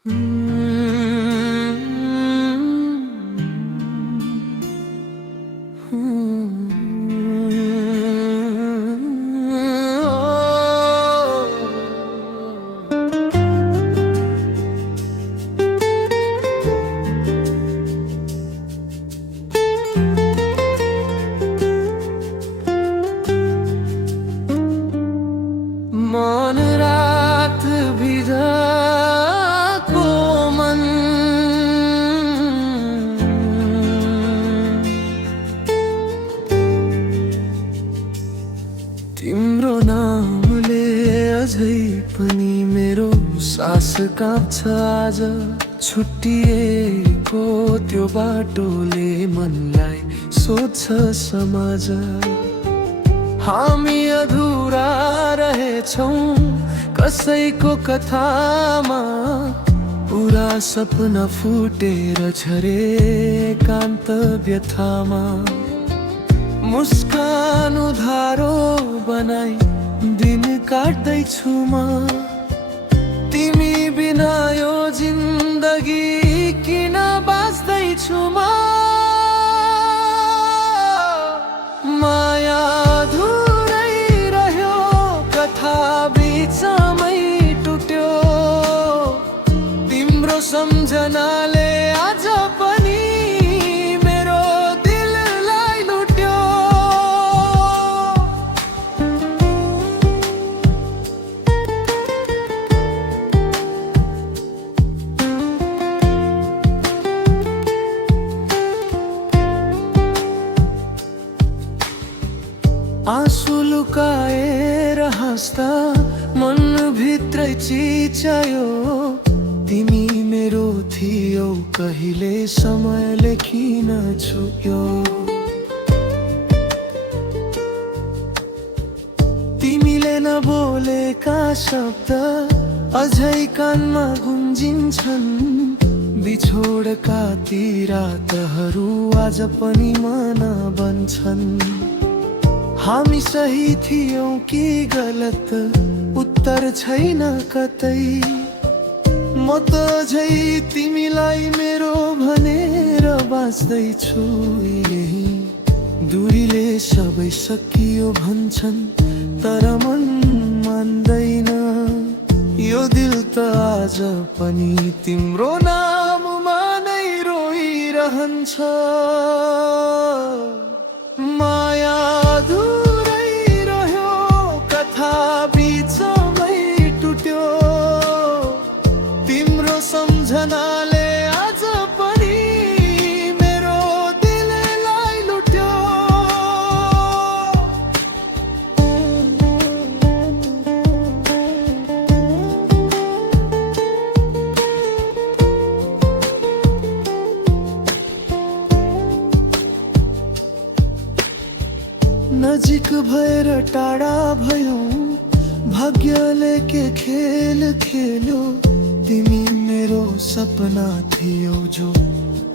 मौन रात भिजा कोमल तिम्रो नामले अझै पनि मेरो सास काप्छ। आज छुट्टिएको त्यो बाटोले मनलाई सोध्छ समाज। हामी अधुरा रहेछौँ कसैको कथामा, पुरा सपना फुटेर झरे एकान्त व्यथामा। मुस्कान उधारो बनाई दिन काट्दैछु म, तिमी बिना यो जिन्दगी किन बाँच्दैछु म। माया अधुरै रह्यो कथा बिचमै टुट्यो, तिम्रो सम्झनाले आज पनि मेरो दिललाई लुट्यो। आँसु लुकाएर हाँस्दा मन भित्रै चिच्यायो, तिमी मेरो थियौ कहिले समयले किन छुट्यो। तिमीले नबोलेका शब्द अझै कानमा गुन्जिन्छन्, बिछोडका ती रातहरू आज पनि मन बन्छन्। हामी सही थियौं कि गलत उत्तर छैन कतै, म त झै तिमीलाई मेरो भनेर बाँच्दैछु यही। दूरीले सबै सकियो भन्छन् तर मन मान्दैन, यो दिल त आज पनि तिम्रो नाममा नै रोइरहन्छ। माया अधुरै रह्यो कथा बिचमै टुट्यो, तिम्रो सम्झनाले आज पनि मेरो दिललाई लुट्यो। नजिक भएर टाढा भयौं, भाग्यले के खेल खेल्यो। तिमी मेरो सपना थियौ जो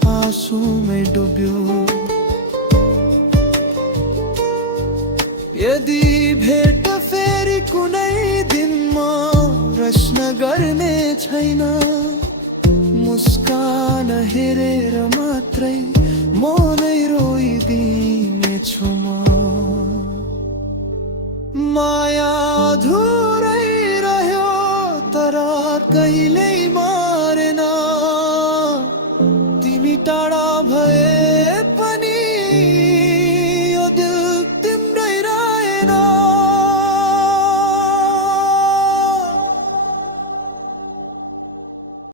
आँसुमै डुब्यो। यदि भेट फेरि कुनै दिनमा प्रश्न गर्ने छैन, मुस्कान हेरेर मात्रै म नै रोइदिनेछु म। माया अधुरै रह्यो तर कहिल्यै मरेन, तिमी टाढा भए पनि